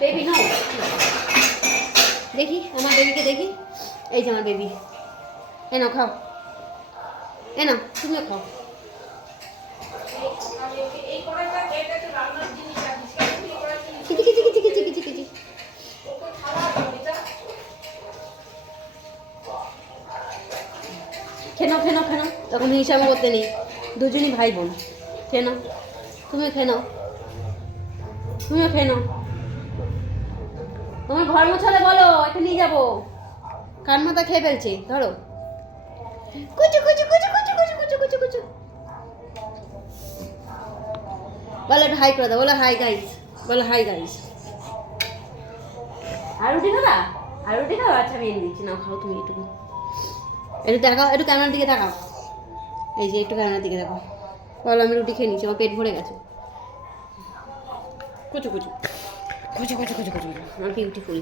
Baby no. দেখি আমার বেবিকে দেখি। এই যে আমার বেবি। এ নাও খাও, এ নাও তুমিও খাও। কিচি কিচি কিচি কিচি কিচি কিচি। খেনো খেনো খেনো, তখন হিসাব করতে নেই, দুজনই ভাই বোন। খেয়ে নাও, তুমিও খেয়ে নাও, তুমিও খেয়ে নাও। তোমার ঘর মোছালে বলো, একটা নিয়ে যাবো। কান মাথা খেয়ে ফেলছে, ধরো। কুচু কুচু কুচু কুচু কুচু কুচু কুচু কুচু। বলো একটা হাই করে দাও, বলো হাই গাইস, বলো হাই গাইস। আর রুটি খাবা? আর রুটি খাও? আচ্ছা আমি এনে দিচ্ছি, নাও খাও তুমি একটু। একটু দেখাও, একটু ক্যামেরার দিকে দেখাও। এই যে একটু ক্যামেরার দিকে দেখো। বলো আমি রুটি খেয়ে নিচ্ছি, আমার পেট ভরে গেছে। কুচু কুচু কুচু কুচু কুচু কুচু। আমার বিউটিফুল।